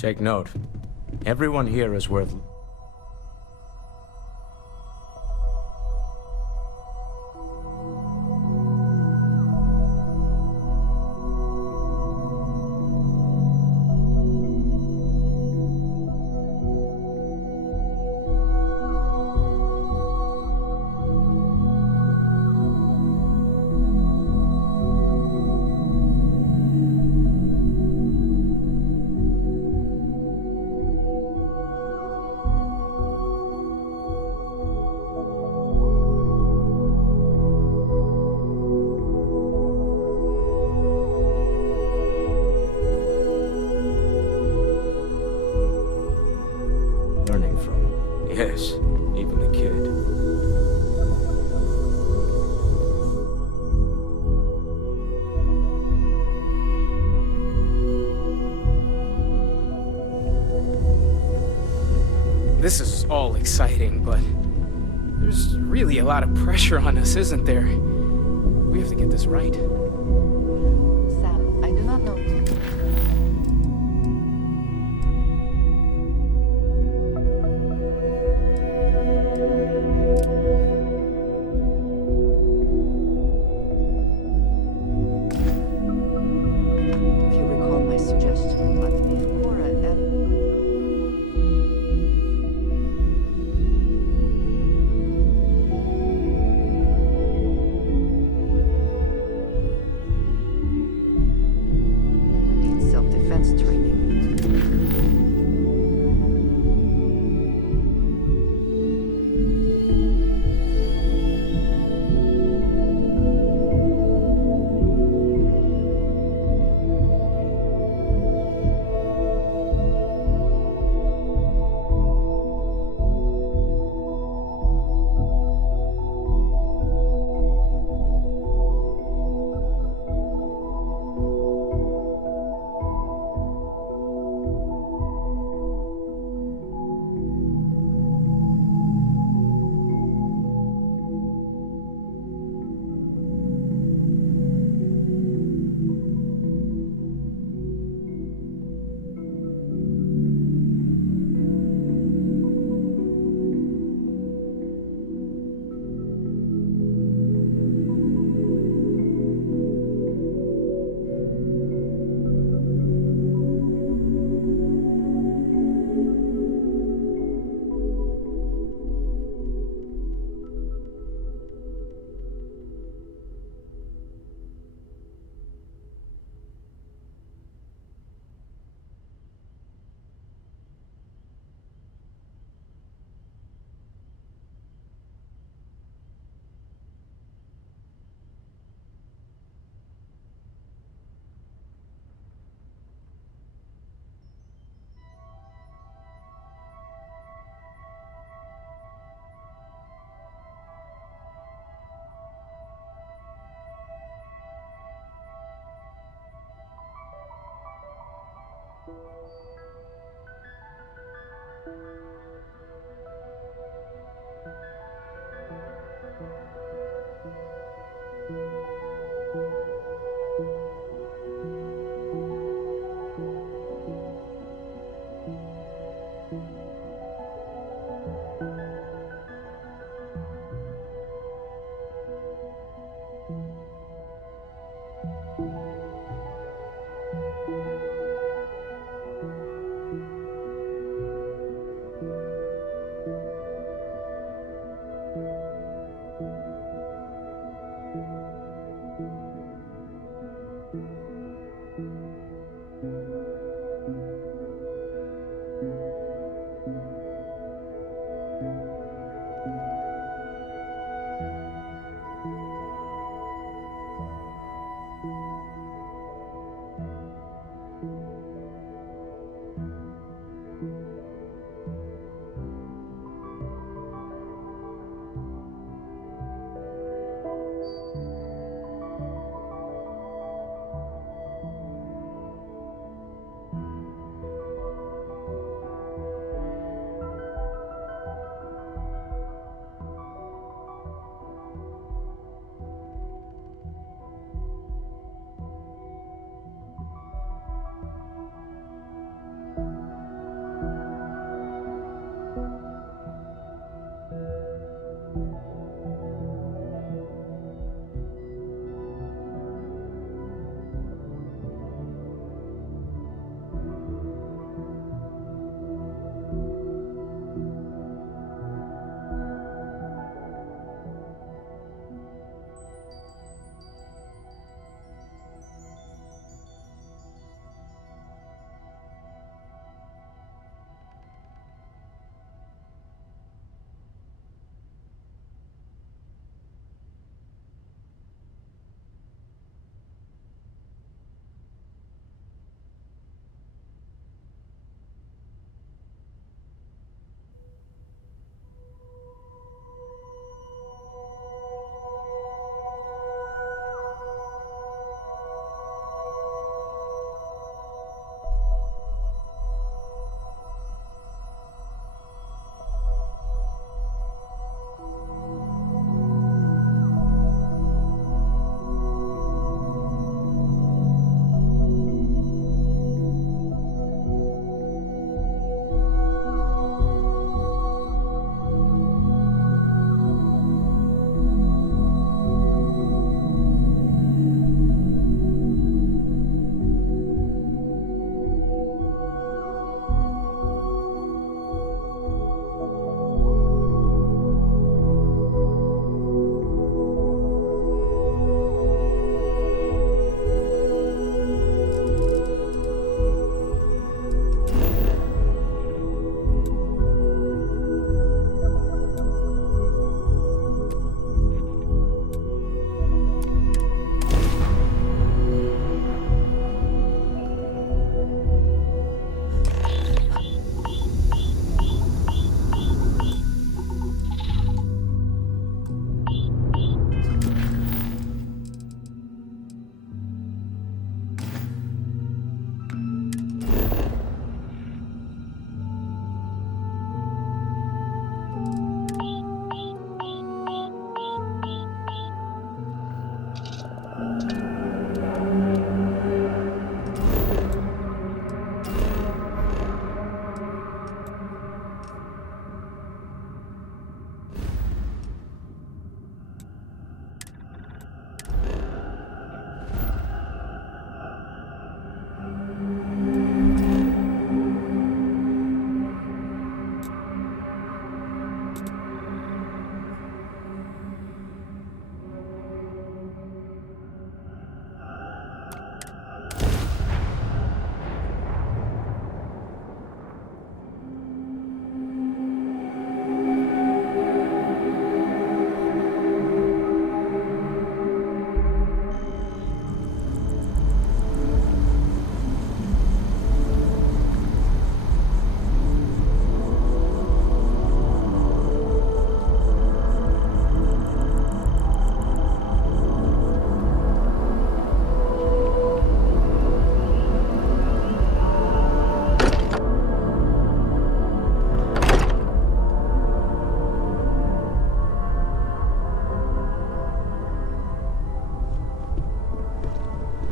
Take note. Everyone here is worth... learning from. Yes, even the kid. This is all exciting, but there's really a lot of pressure on us, isn't there? We have to get this right. Sam, I do not know. If you recall my suggestion, but if Cora and...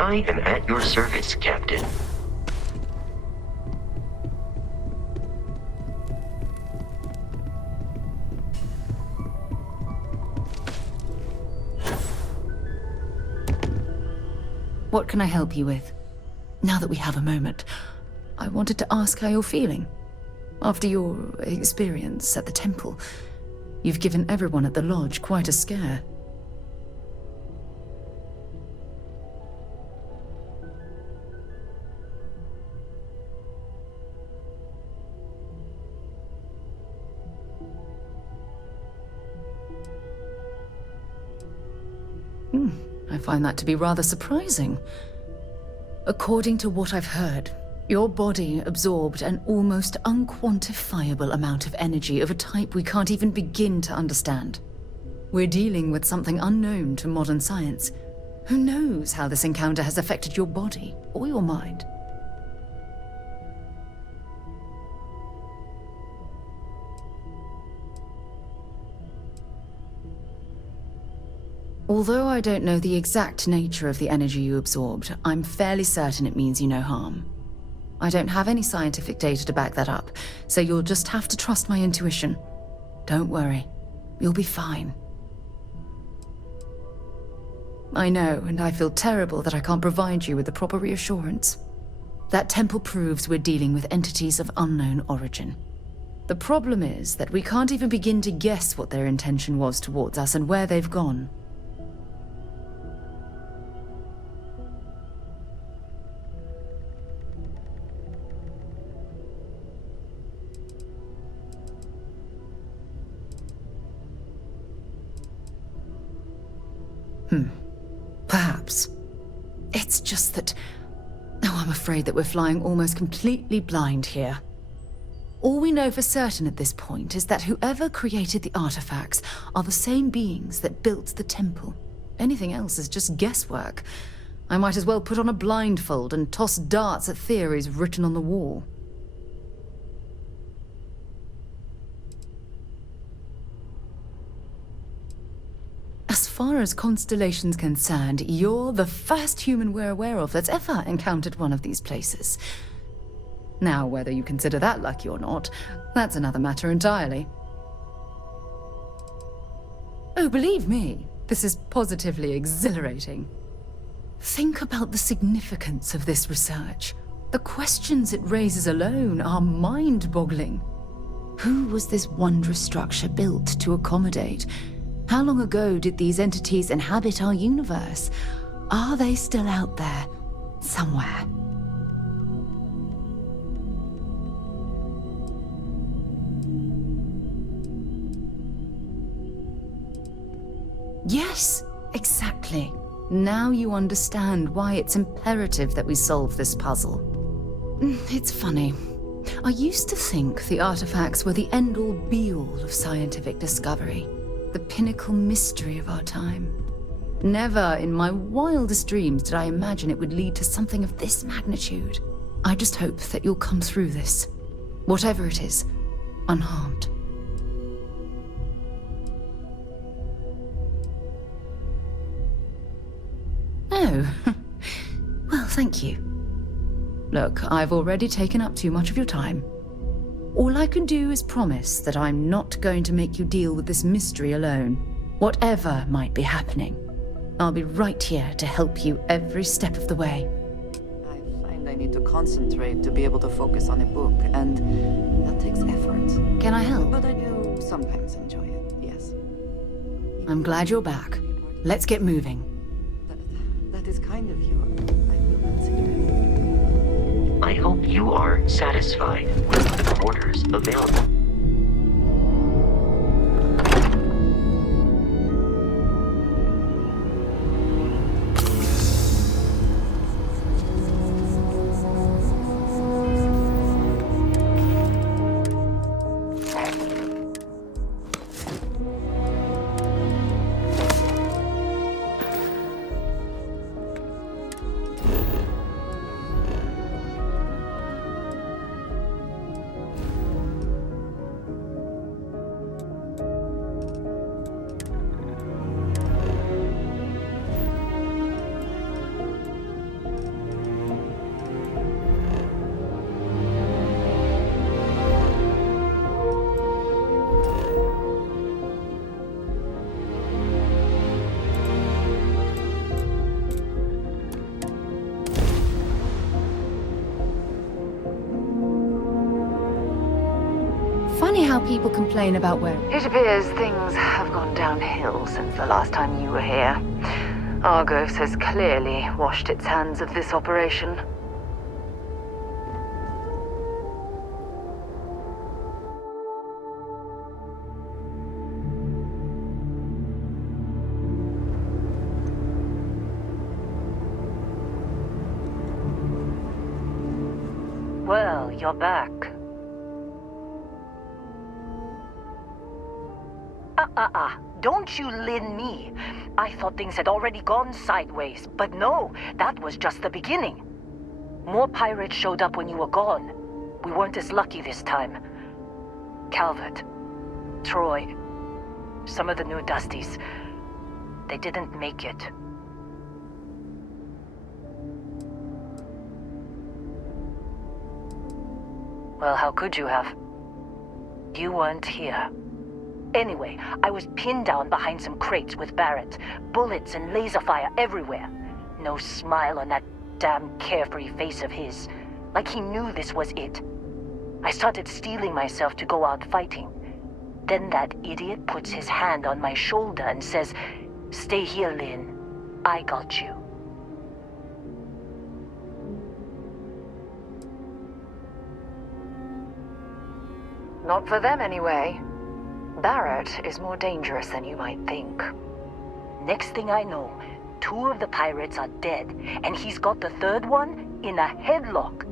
I am at your service, Captain. What can I help you with? Now that we have a moment, I wanted to ask how you're feeling. After your experience at the temple, you've given everyone at the lodge quite a scare. I find that to be rather surprising. According to what I've heard, your body absorbed an almost unquantifiable amount of energy of a type we can't even begin to understand. We're dealing with something unknown to modern science. Who knows how this encounter has affected your body or your mind? Although I don't know the exact nature of the energy you absorbed, I'm fairly certain it means you no harm. I don't have any scientific data to back that up, so you'll just have to trust my intuition. Don't worry, you'll be fine. I know, and I feel terrible that I can't provide you with the proper reassurance. That temple proves we're dealing with entities of unknown origin. The problem is that we can't even begin to guess what their intention was towards us and where they've gone. Perhaps. It's just that... Oh, I'm afraid that we're flying almost completely blind here. All we know for certain at this point is that whoever created the artifacts are the same beings that built the temple. Anything else is just guesswork. I might as well put on a blindfold and toss darts at theories written on the wall. As far as Constellation's concerned, you're the first human we're aware of that's ever encountered one of these places. Now, whether you consider that lucky or not, that's another matter entirely. Oh, believe me, this is positively exhilarating. Think about the significance of this research. The questions it raises alone are mind-boggling. Who was this wondrous structure built to accommodate? How long ago did these entities inhabit our universe? Are they still out there, somewhere? Yes, exactly. Now you understand why it's imperative that we solve this puzzle. It's funny. I used to think the artifacts were the end-all be-all of scientific discovery. The pinnacle mystery of our time. Never in my wildest dreams did I imagine it would lead to something of this magnitude. I just hope that you'll come through this, whatever it is, unharmed. Oh, well, thank you. Look, I've already taken up too much of your time. All I can do is promise that I'm not going to make you deal with this mystery alone. Whatever might be happening, I'll be right here to help you every step of the way. I find I need to concentrate to be able to focus on a book, and that takes effort. Can I help? But I do sometimes enjoy it, yes. I'm glad you're back. Let's get moving. That is kind of you. I will consider it. I hope you are satisfied with the quarters available. how people complain about where... It appears things have gone downhill since the last time you were here. Argos has clearly washed its hands of this operation. Well, you're back. Don't you lin me. I thought things had already gone sideways, but no, that was just the beginning. More pirates showed up when you were gone. We weren't as lucky this time. Calvert, Troy, some of the new Dusties, they didn't make it. Well, how could you have? You weren't here. Anyway, I was pinned down behind some crates with Barrett. Bullets and laser fire everywhere. No smile on that damn carefree face of his. Like he knew this was it. I started steeling myself to go out fighting. Then that idiot puts his hand on my shoulder and says, "Stay here, Lynn. I got you." Not for them, anyway. Barrett is more dangerous than you might think. Next thing I know, 2 of the pirates are dead, and he's got the 3rd one in a headlock.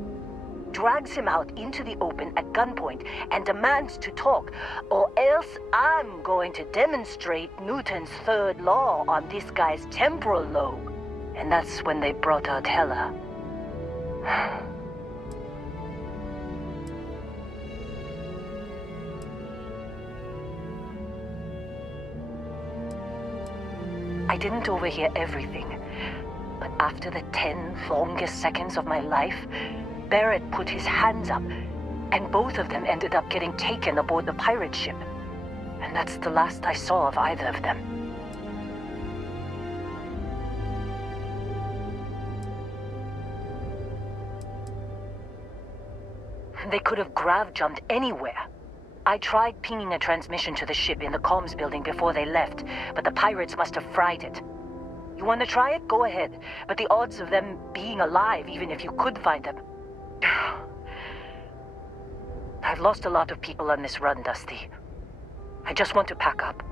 Drags him out into the open at gunpoint and demands to talk, or else I'm going to demonstrate Newton's 3rd law on this guy's temporal lobe. And that's when they brought out Hela. I didn't overhear everything, but after the 10 longest seconds of my life, Barrett put his hands up, and both of them ended up getting taken aboard the pirate ship. And that's the last I saw of either of them. They could have grav-jumped anywhere. I tried pinging a transmission to the ship in the comms building before they left, but the pirates must have fried it. You want to try it? Go ahead. But the odds of them being alive, even if you could find them... I've lost a lot of people on this run, Dusty. I just want to pack up.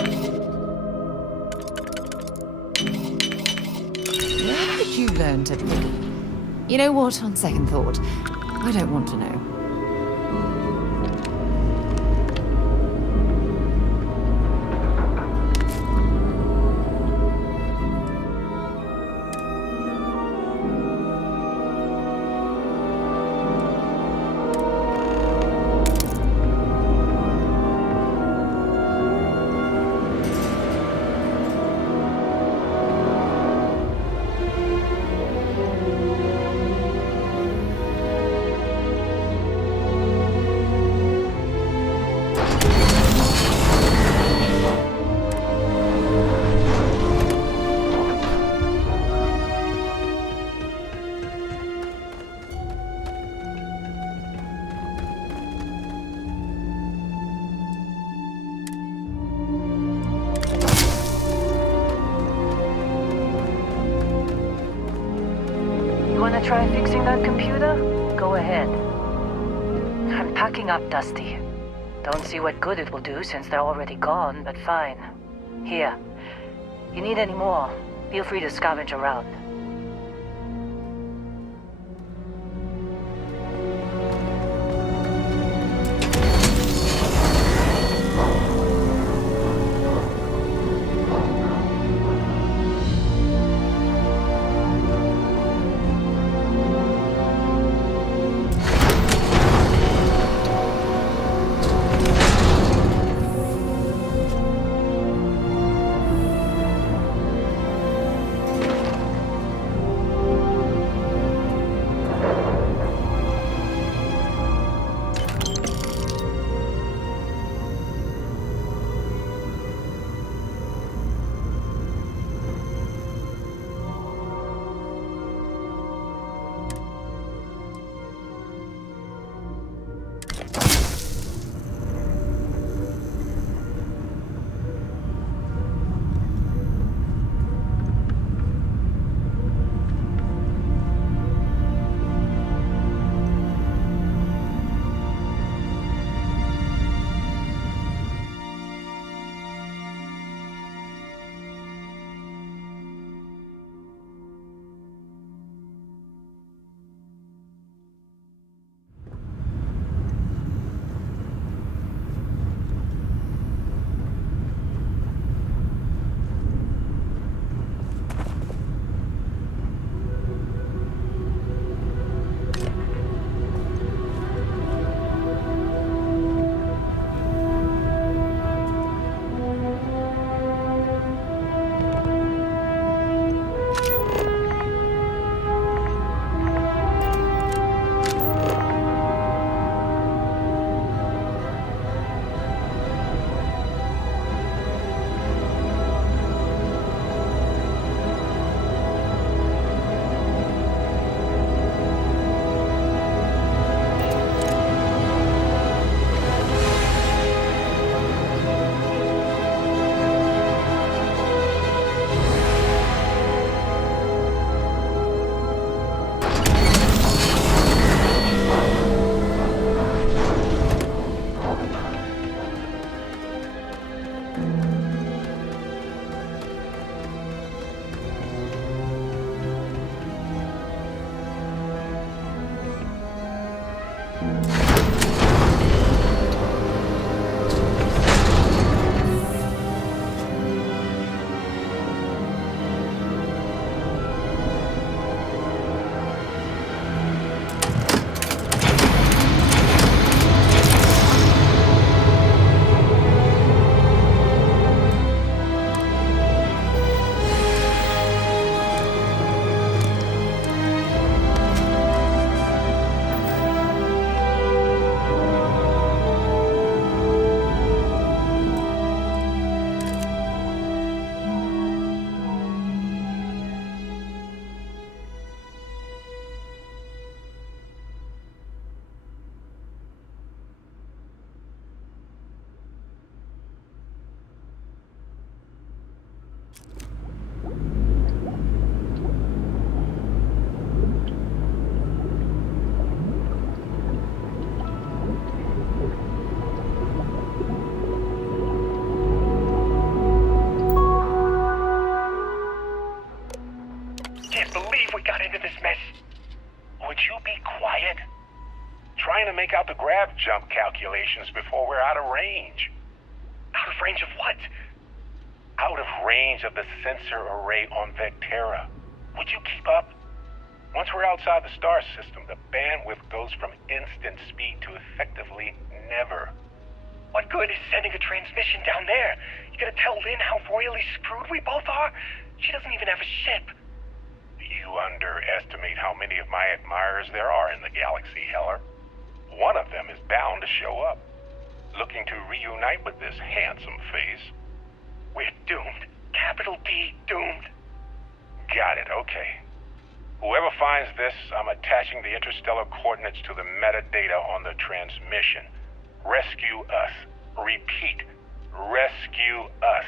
Where did you learn to... You know what, on second thought, I don't want to know. Wanna try fixing that computer? Go ahead. I'm packing up, Dusty. Don't see what good it will do since they're already gone, but fine. Here. You need any more? Feel free to scavenge around. the grav jump calculations before we're out of range. Out of range of what? Out of range of the sensor array on Vectera. Would you keep up? Once we're outside the star system, the bandwidth goes from instant speed to effectively never. What good is sending a transmission down there? You gonna tell Lynn how royally screwed we both are? She doesn't even have a ship. You underestimate how many of my admirers there are in the galaxy, Heller. One of them is bound to show up, looking to reunite with this handsome face. We're doomed. Capital D, doomed. Got it, okay. Whoever finds this, I'm attaching the interstellar coordinates to the metadata on the transmission. Rescue us. Repeat. Rescue us.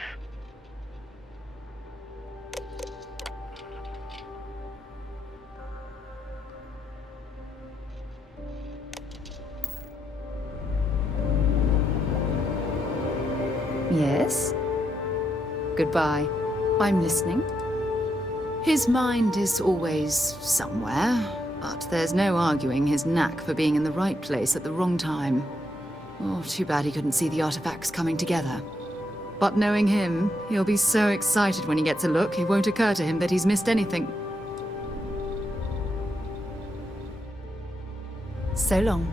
Yes? Goodbye. I'm listening. His mind is always somewhere, but there's no arguing his knack for being in the right place at the wrong time. Oh, too bad he couldn't see the artifacts coming together. But knowing him, he'll be so excited when he gets a look, it won't occur to him that he's missed anything. So long.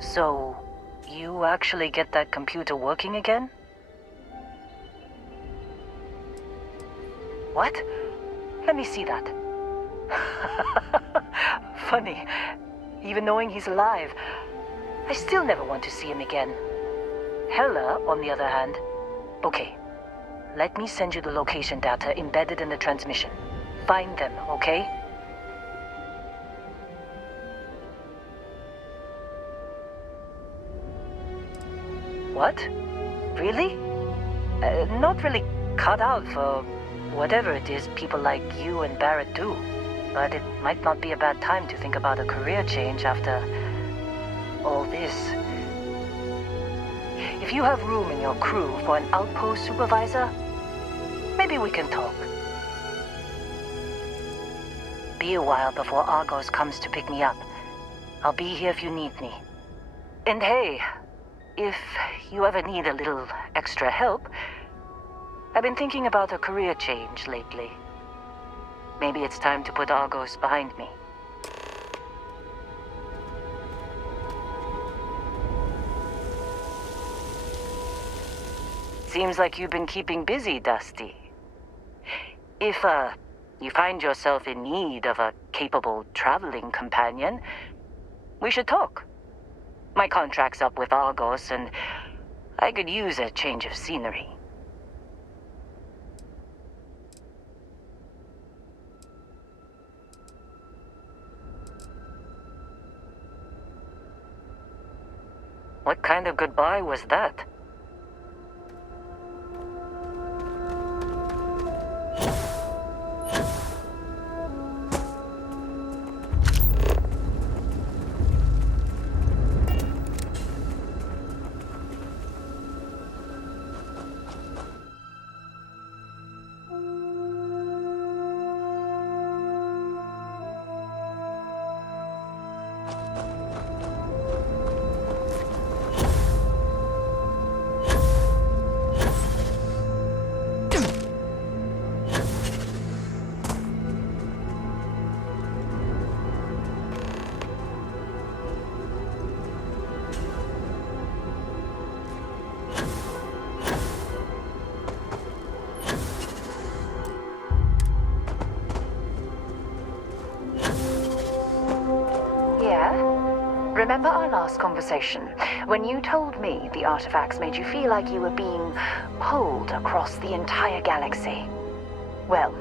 So, you actually get that computer working again? What? Let me see that. Funny. Even knowing he's alive, I still never want to see him again. Hella, on the other hand. Okay. Let me send you the location data embedded in the transmission. Find them, okay? What? Really? Not really cut out for whatever it is people like you and Barrett do. But it might not be a bad time to think about a career change after all this. If you have room in your crew for an outpost supervisor, maybe we can talk. Be a while before Argos comes to pick me up. I'll be here if you need me. And hey, if you ever need a little extra help, I've been thinking about a career change lately. Maybe it's time to put Argos behind me. Seems like you've been keeping busy, Dusty. If, you find yourself in need of a capable traveling companion, we should talk. My contract's up with Argos, and I could use a change of scenery. What kind of goodbye was that? Remember our last conversation, when you told me the artifacts made you feel like you were being pulled across the entire galaxy? Well,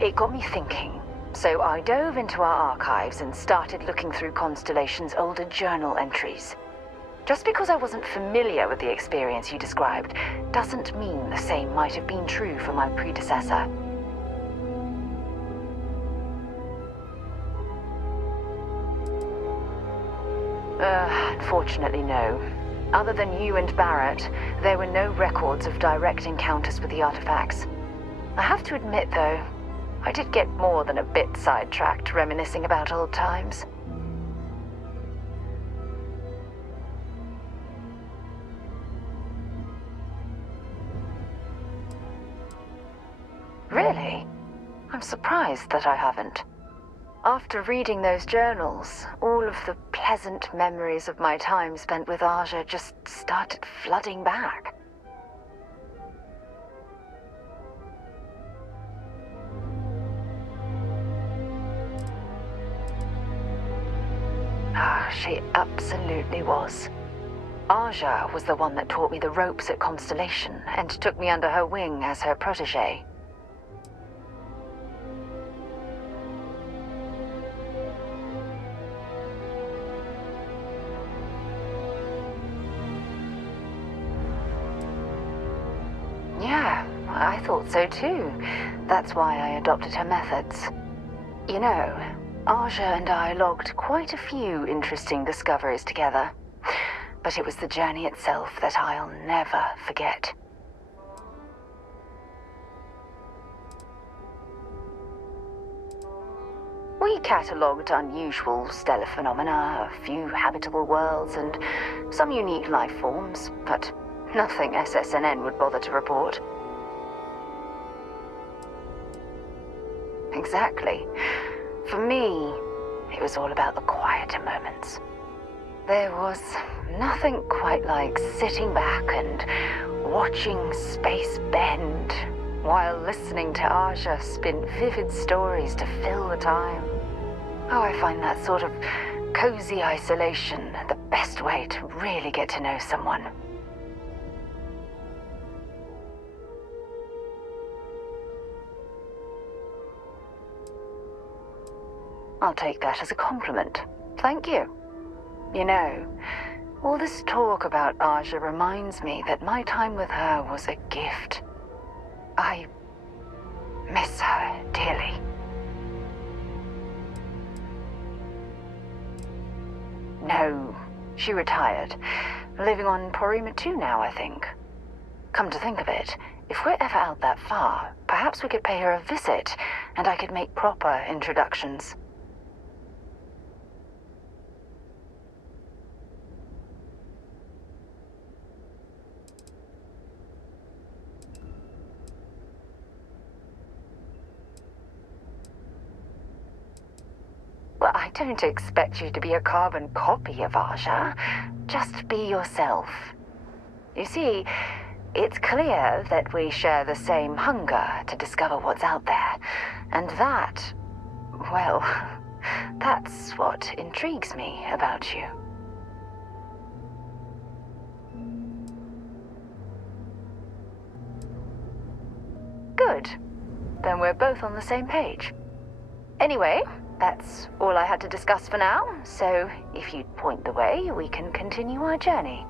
it got me thinking, so I dove into our archives and started looking through Constellation's older journal entries. Just because I wasn't familiar with the experience you described, doesn't mean the same might have been true for my predecessor. Unfortunately, no. Other than you and Barrett, there were no records of direct encounters with the artifacts. I have to admit, though, I did get more than a bit sidetracked reminiscing about old times. Really? I'm surprised that I haven't. After reading those journals, all of the pleasant memories of my time spent with Aja just started flooding back. She absolutely was. Aja was the one that taught me the ropes at Constellation and took me under her wing as her protege. Yeah, I thought so too. That's why I adopted her methods. You know, Aja and I logged quite a few interesting discoveries together. But it was the journey itself that I'll never forget. We catalogued unusual stellar phenomena, a few habitable worlds, and some unique life forms, but nothing SSNN would bother to report. Exactly. For me, it was all about the quieter moments. There was nothing quite like sitting back and watching space bend while listening to Aja spin vivid stories to fill the time. Oh, I find that sort of cozy isolation the best way to really get to know someone. I'll take that as a compliment. Thank you. You know, all this talk about Aja reminds me that my time with her was a gift. I miss her dearly. No, she retired. Living on Porima 2 now, I think. Come to think of it, if we're ever out that far, perhaps we could pay her a visit, and I could make proper introductions. Well, I don't expect you to be a carbon copy of Aja. Just be yourself. You see, it's clear that we share the same hunger to discover what's out there. And that, well, that's what intrigues me about you. Good. Then we're both on the same page. Anyway, that's all I had to discuss for now, so if you'd point the way, we can continue our journey.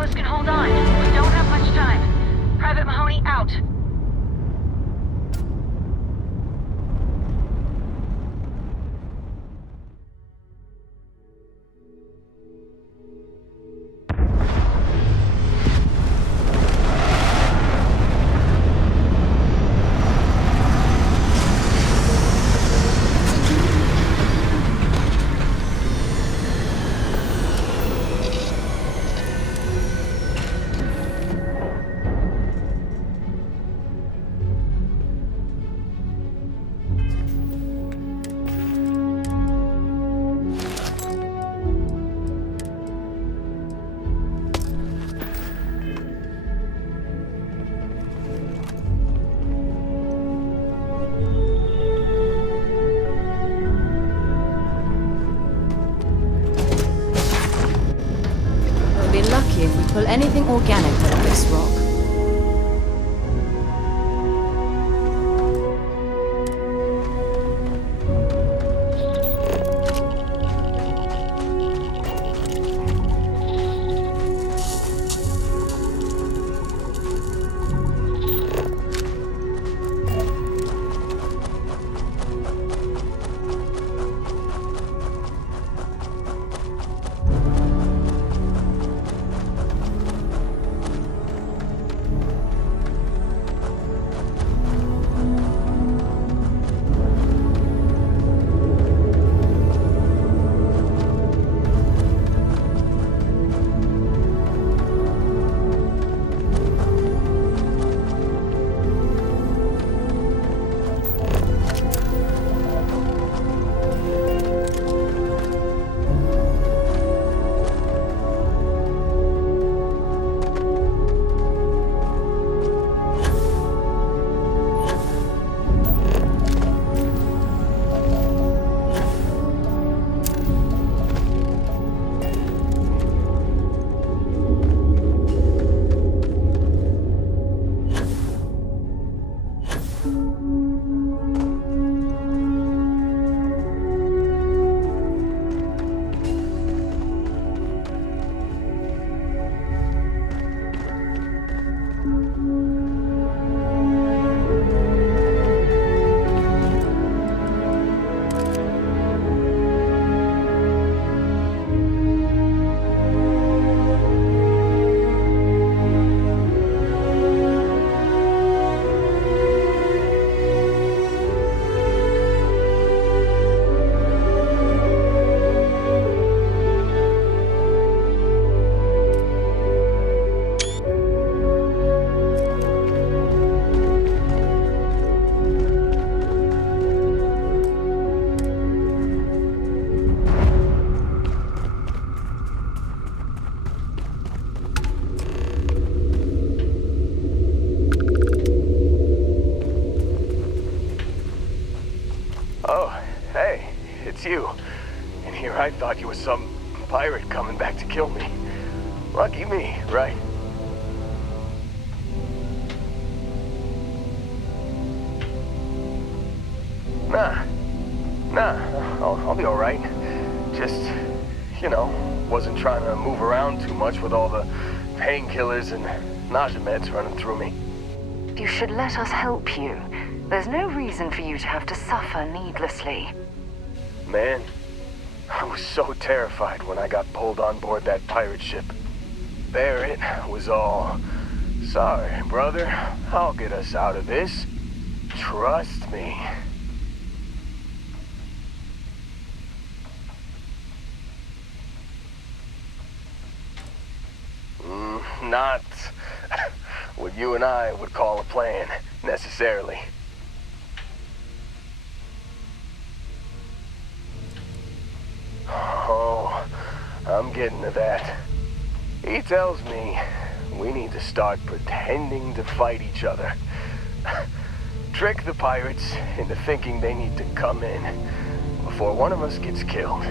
outpost can hold on. We don't have much time. Private Mahoney out. If we pull anything organic out of this rock. it's you. And here I thought you were some pirate coming back to kill me. Lucky me, right? Nah, I'll be alright. Just, wasn't trying to move around too much with all the painkillers and nausea meds running through me. You should let us help you. There's no reason for you to have to suffer needlessly. Man, I was so terrified when I got pulled on board that pirate ship. Barrett was all, "Sorry, brother, I'll get us out of this. Trust me." Not what you and I would call a plan, necessarily. Oh, I'm getting to that. He tells me we need to start pretending to fight each other. Trick the pirates into thinking they need to come in before one of us gets killed.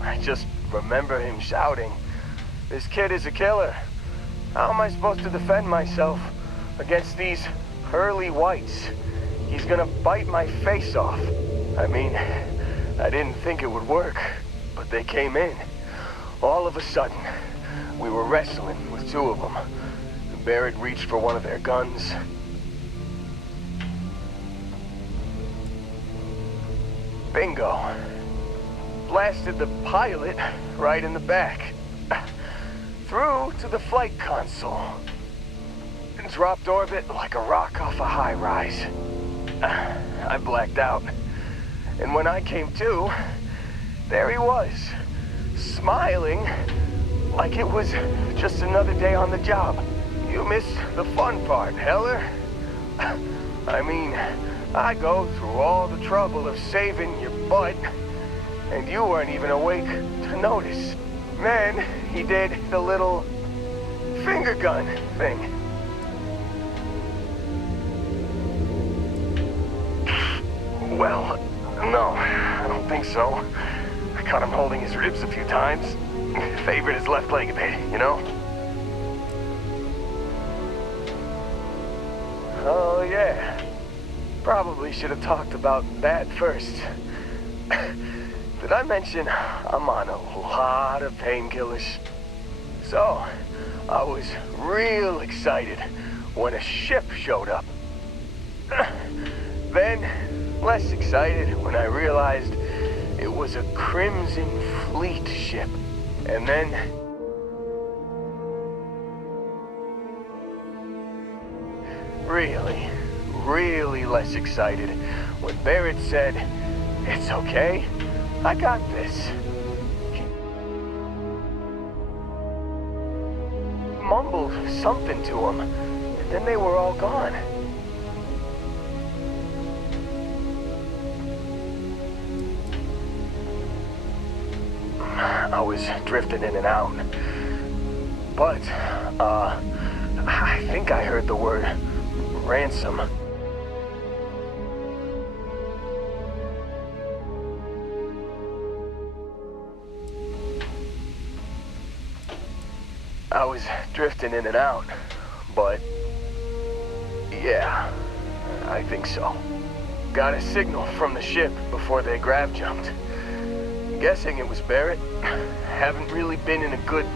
I just remember him shouting, "This kid is a killer. How am I supposed to defend myself against these early whites? He's gonna bite my face off." I mean, I didn't think it would work, but they came in. All of a sudden, We were wrestling with two of them. Barrett reached for one of their guns. Bingo. Blasted the pilot right in the back. Through to the flight console. And dropped orbit like a rock off a high rise. I blacked out. And when I came to, there he was, smiling like it was just another day on the job. You missed the fun part, Heller. I mean, I go through all the trouble of saving your butt, and you weren't even awake to notice. Then he did the little finger gun thing. Well, no, I don't think so. I caught him holding his ribs a few times. Favored his left leg a bit, you know? Oh, yeah. Probably should have talked about that first. Did I mention I'm on a lot of painkillers? So, I was real excited when a ship showed up. Then, less excited when I realized it was a Crimson Fleet ship. And then... really less excited when Barrett said, "It's okay, I got this." He mumbled something to him, and then they were all gone. I was drifting in and out. But, I think I heard the word ransom. I was drifting in and out, but yeah, I think so. Got a signal from the ship before they grav jumped. Guessing it was Barrett. Haven't really been in a good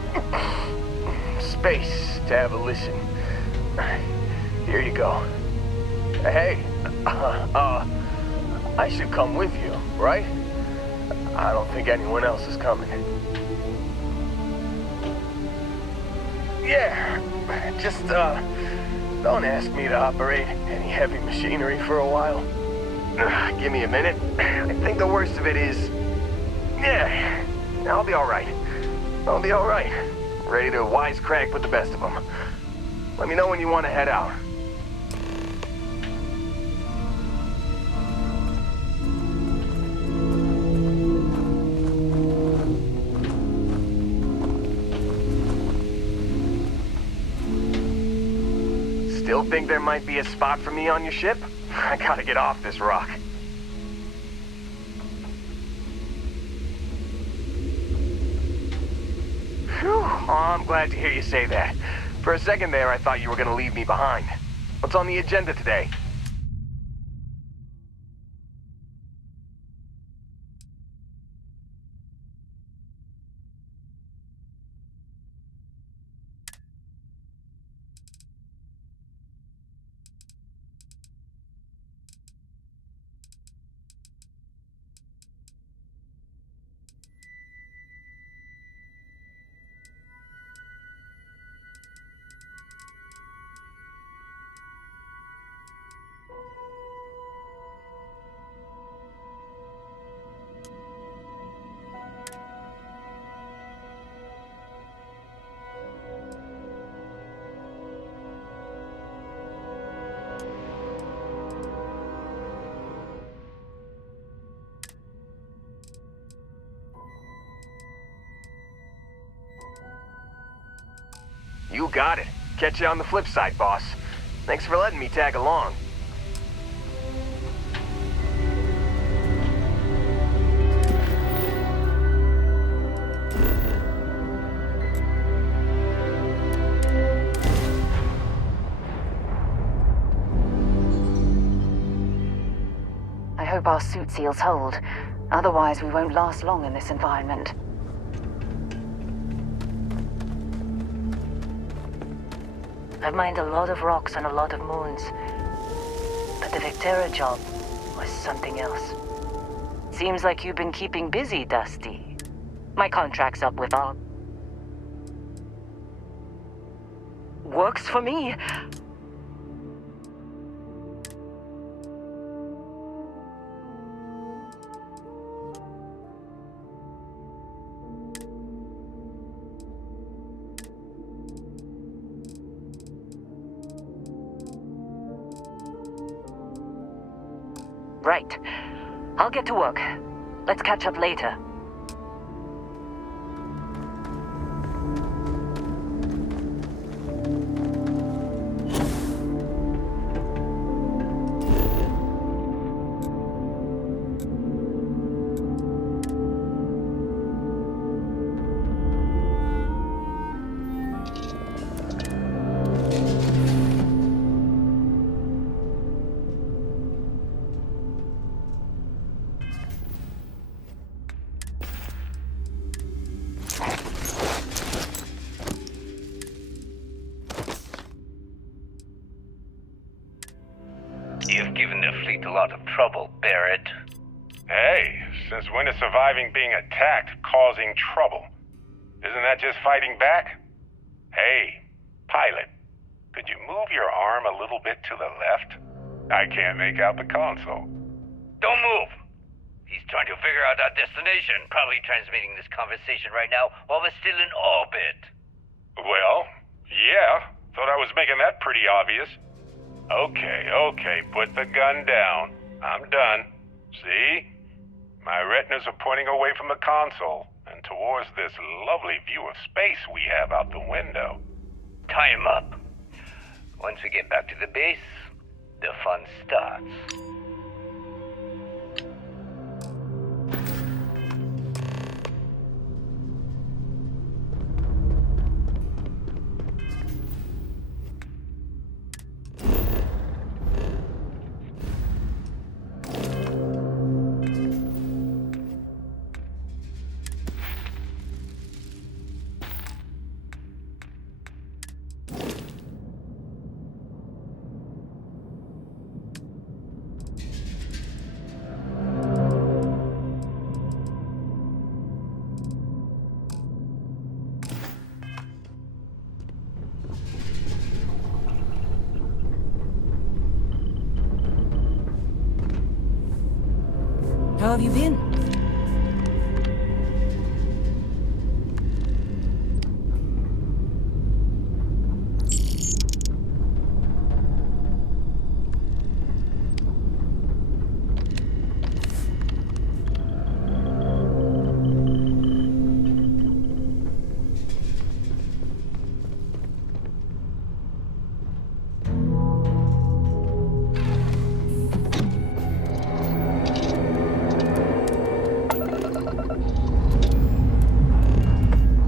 space to have a listen. Here you go. Hey, I should come with you, right? I don't think anyone else is coming. Yeah, just, don't ask me to operate any heavy machinery for a while. Give me a minute. I think the worst of it is... yeah, I'll be alright. I'll be alright. Ready to wisecrack with the best of them. Let me know when you want to head out. Still think there might be a spot for me on your ship? I gotta get off this rock. Phew, oh, I'm glad to hear you say that. For a second there, I thought you were gonna leave me behind. What's on the agenda today? You got it. Catch you on the flip side, boss. Thanks for letting me tag along. I hope our suit seals hold. Otherwise, we won't last long in this environment. I've mined a lot of rocks on a lot of moons. But the Vectera job was something else. Seems like you've been keeping busy, Dusty. My contract's up with all... Works for me. Right. I'll get to work. Let's catch up later. You've given the fleet a lot of trouble, Barrett. Hey, since when is surviving being attacked causing trouble? Isn't that just fighting back? Hey, pilot, could you move your arm a little bit to the left? I can't make out the console. Don't move! He's trying to figure out our destination, probably transmitting this conversation right now while we're still in orbit. Well, yeah, thought I was making that pretty obvious. Okay, put the gun down. I'm done. See? My retinas are pointing away from the console and towards this lovely view of space we have out the window. Tie him up. Once we get back to the base, the fun starts. How have you been?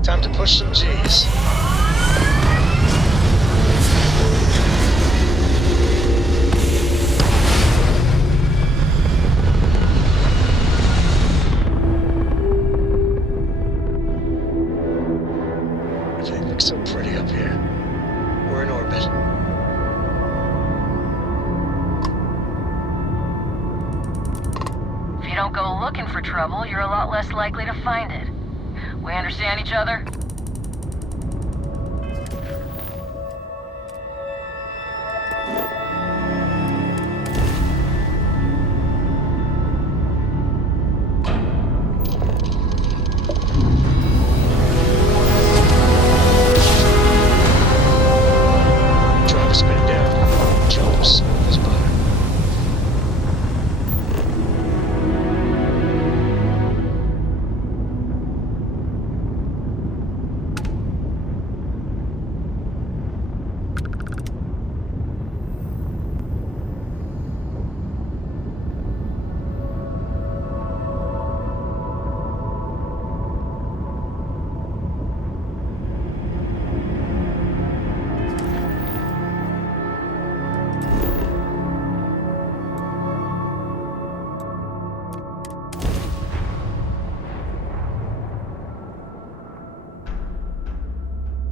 Time to push some G's. Everything looks so pretty up here. We're in orbit. If you don't go looking for trouble, you're a lot less likely to find it. We understand each other? Trying to spin it down. Jumps as butter.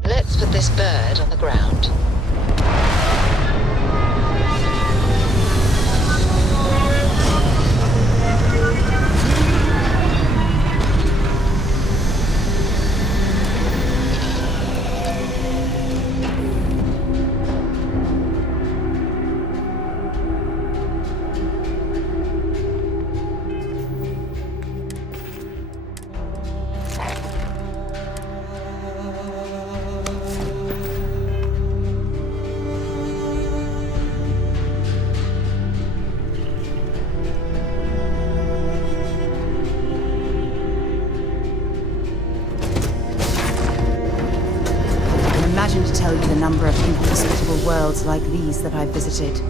Let's put this bird on the ground. number of inhospitable worlds like these that I've visited.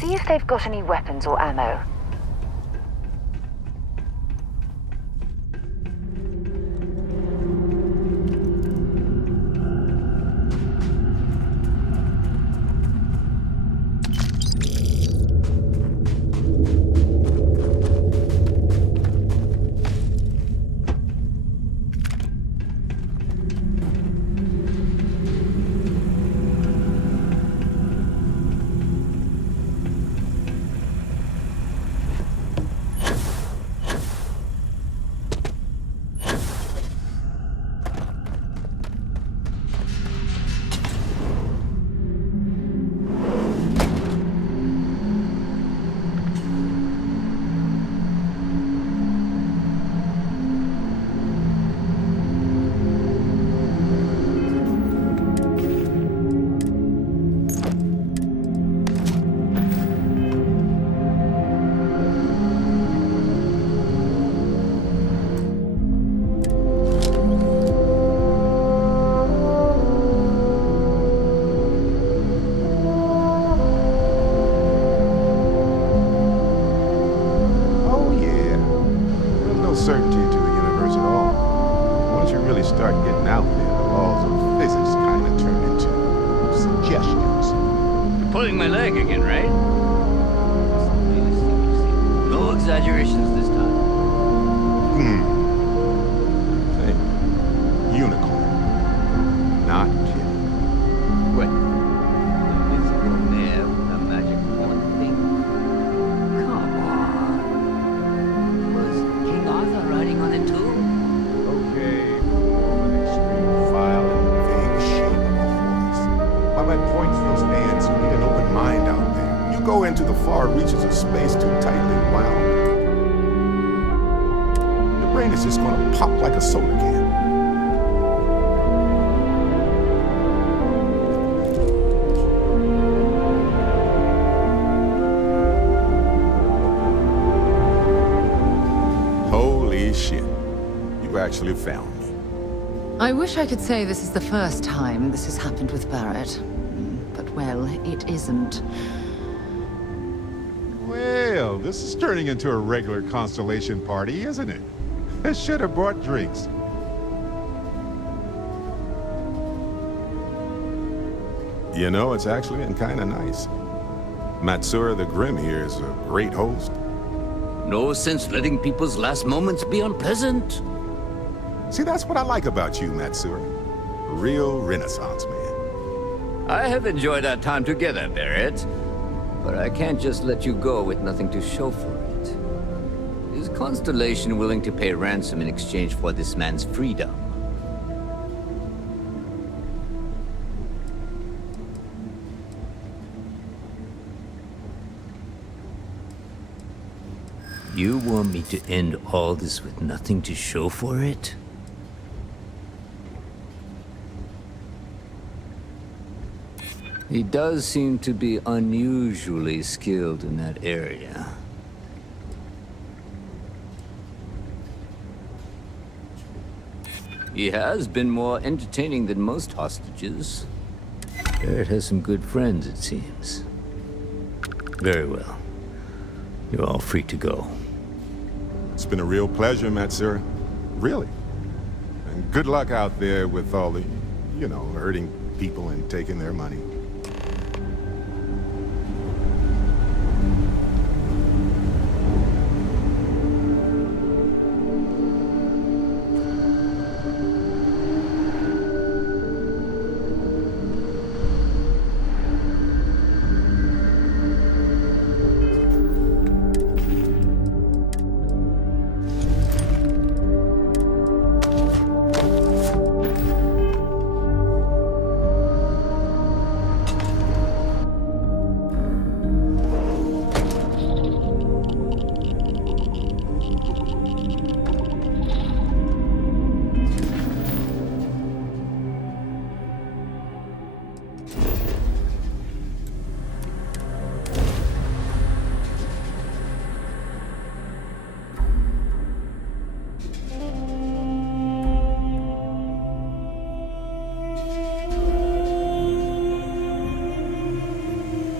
See if they've got any weapons or ammo. pulling my leg again, right? No exaggerations this time. Hey, unicorn. Not kidding. What? The mythical mare with a magic horn thing? Come on. Was King Arthur riding on it too? Okay, more of an extreme file and vague shape of a horse. My man points those hands, you need an open mind out there. You go into the far reaches of space too tightly wound. Your brain is just gonna pop like a soda can. Holy shit. You actually found me. I wish I could say this is the first time this has happened with Barrett. But, well, it isn't. Well, this is turning into a regular Constellation party, isn't it? I should have brought drinks. You know, it's actually been kind of nice. Matsura the Grim here is a great host. No sense letting people's last moments be unpleasant. See, that's what I like about you, Matsura. A real Renaissance man. I have enjoyed our time together, Barrett. But I can't just let you go with nothing to show for it. Is Constellation willing to pay ransom in exchange for this man's freedom? You want me to end all this with nothing to show for it? He does seem to be unusually skilled in that area. He has been more entertaining than most hostages. Barrett has some good friends, it seems. Very well. You're all free to go. It's been a real pleasure, Matsura. Really. And good luck out there with all the, hurting people and taking their money.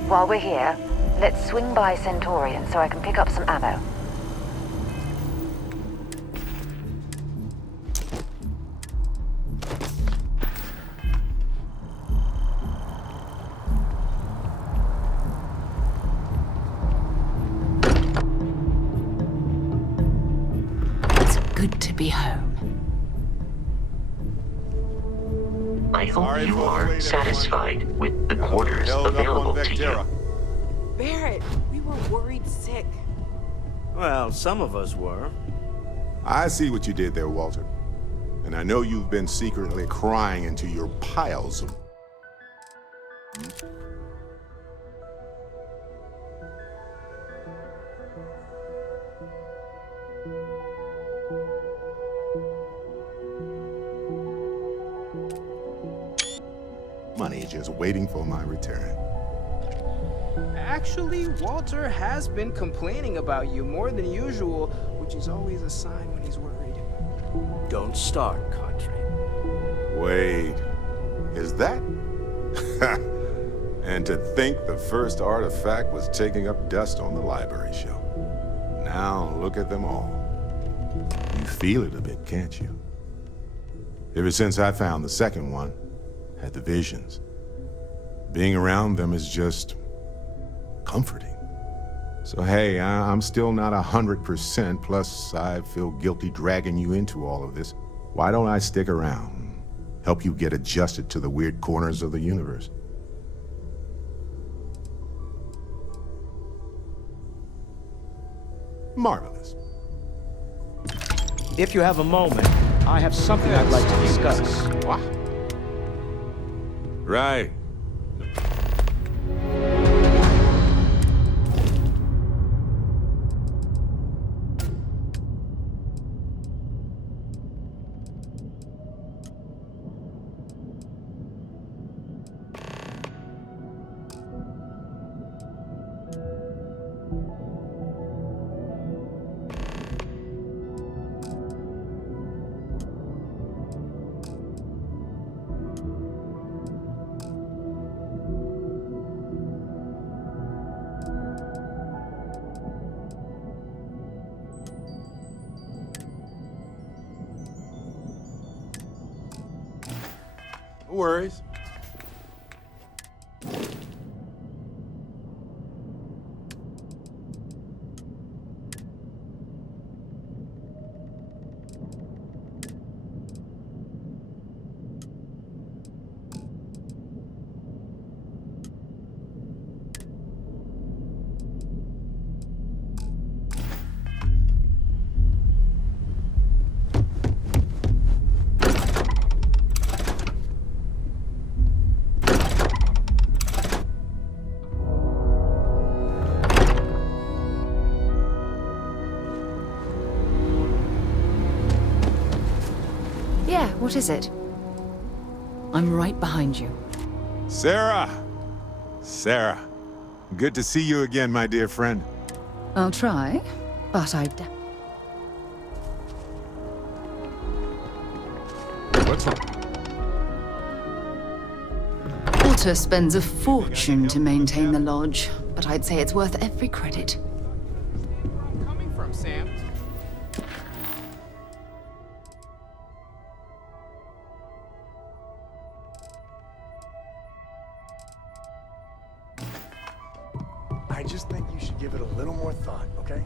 While we're here, let's swing by Centaurian so I can pick up some ammo. It's good to be home. I hope you are satisfied with the quarters available to you. Barrett, we were worried sick. Well, some of us were. I see what you did there, Walter. And I know you've been secretly crying into your piles of... money just waiting for my return. Actually, Walter has been complaining about you more than usual, which is always a sign when he's worried. Don't start, Country. Wait, is that? And to think the first artifact was taking up dust on the library shelf. Now look at them all. You feel it a bit, can't you? Ever since I found the second one, had the visions. Being around them is just comforting. So hey, I'm still not 100%, plus I feel guilty dragging you into all of this. Why don't I stick around? Help you get adjusted to the weird corners of the universe. Marvelous. If you have a moment, I have something I'd like to discuss. What? Right. No worries. Yeah, what is it? I'm right behind you. Sarah! Sarah, good to see you again, my dear friend. I'll try, but What's wrong? Walter spends a fortune to maintain the lodge, but I'd say it's worth every credit. Coming from, Sam? I just think you should give it a little more thought, okay?